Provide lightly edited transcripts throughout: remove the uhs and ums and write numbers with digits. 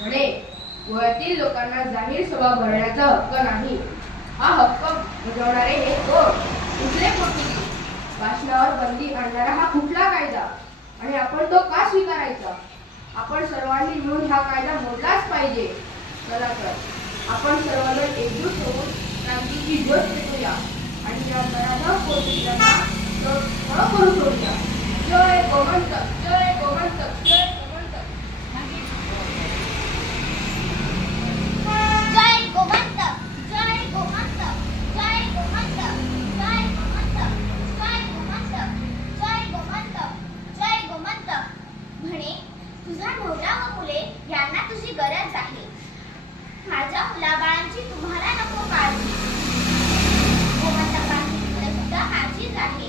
म्हणे, वयातील लोकांना जाहीर सभा भरण्याचा हक्क नाही. हा हक्क बजावणारे हे कोण? कुठले पोर्तुगीज? भाषणावर बंदी आणणारा हा कुठला कायदा? आणि आपण तो का स्वीकारायचा? आपण सर्वांनी मिळून हा कायदा मोडलाच पाहिजे. चला तर आपण सर्वजण एकजूट होऊन क्रांतीची ज्योत पेटूया आणि या मराठा पोर्तुगीजांना करू सोडूया. जय गोमंतक, जय गोमंतक, जय गोमंतक. जय गोमंतक, जय गोमंतक, जय गोमंतक, जय गोमंतक, जय गोमंतक, जय गोमंतक, जय गोमंतक. म्हणे, तुझा नवरा व मुले यांना तुझी गरज आहे. माझ्या मुलाबाळांची तुम्हाला नको काळजी. गोमंतकांची मुलं सुद्धा माझीच आहे.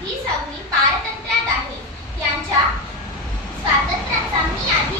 ही सगळी पारतंत्र्यात आहे. त्यांच्या स्वातंत्र्याचा मी आधी